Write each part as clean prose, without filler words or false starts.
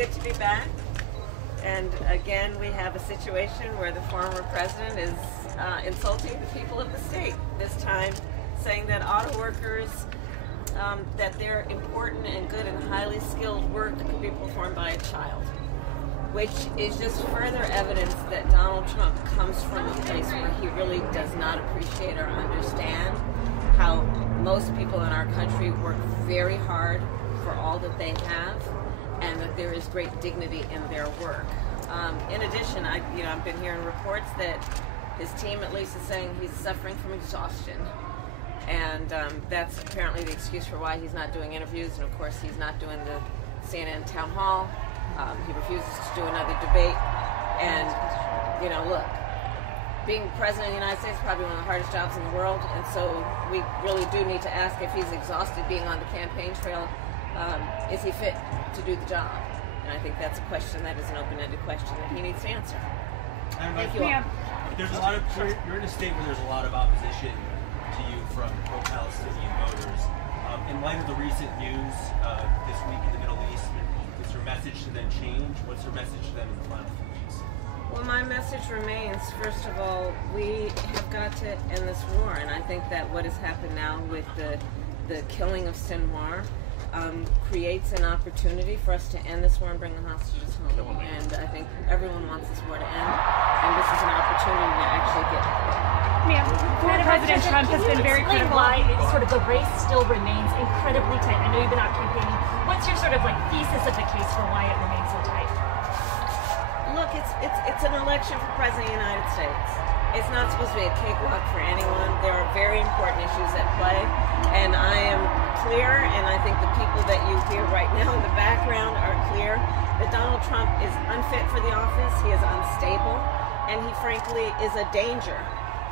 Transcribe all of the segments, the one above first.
good to be back. And again, we have a situation where the former president is insulting the people of the state. This time saying that auto workers, that their important and good and highly skilled work could be performed by a child, which is just further evidence that Donald Trump comes from a place where he really does not appreciate or understand how most people in our country work very hard for all that they have, and that there is great dignity in their work. In addition, I've been hearing reports that his team at least is saying he's suffering from exhaustion. And that's apparently the excuse for why he's not doing interviews, and of course he's not doing the CNN town hall. He refuses to do another debate. And, look, being president of the United States is probably one of the hardest jobs in the world, and so we really do need to ask if he's exhausted being on the campaign trail. Is he fit to do the job? And I think that's a question that is an open-ended question that he needs to answer. Thank you all. There's a lot of, you're in a state where there's a lot of opposition to you from pro-Palestinian voters. In light of the recent news this week in the Middle East, does your message to them change? What's your message to them in the final few weeks? Well, my message remains, first of all, we have got to end this war, and I think that what has happened now with the killing of Sinwar creates an opportunity for us to end this war and bring the hostages home. And I think everyone wants this war to end, and this is an opportunity to actually get it. Former President Trump has been very critical. Why sort of the race still remains incredibly tight? I know you've been out campaigning. What's your sort of thesis of the case for why it remains so tight? Look, it's an election for President of the United States. It's not supposed to be a cakewalk for anyone. There are very important issues at play, and I am clear, and I think the people that you hear right now in the background are clear, that Donald Trump is unfit for the office, he is unstable, and he frankly is a danger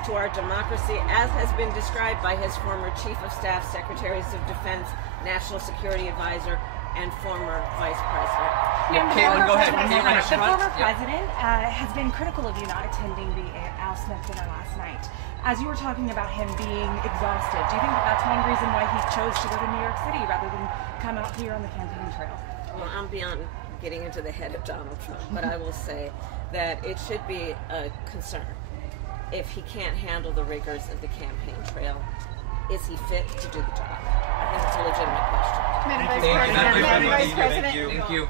to our democracy, as has been described by his former Chief of Staff, Secretaries of Defense, National Security Advisor, and former Vice President. Caitlin, go ahead. The former president has been critical of you not attending the Al Smith dinner last night. As you were talking about him being exhausted, do you think that that's one reason why he chose to go to New York City rather than come out here on the campaign trail? Well, I'm beyond getting into the head of Donald Trump, but I will say that it should be a concern if he can't handle the rigors of the campaign trail. Is he fit to do the job? I think it's a legitimate question. Madam Vice President. Thank you.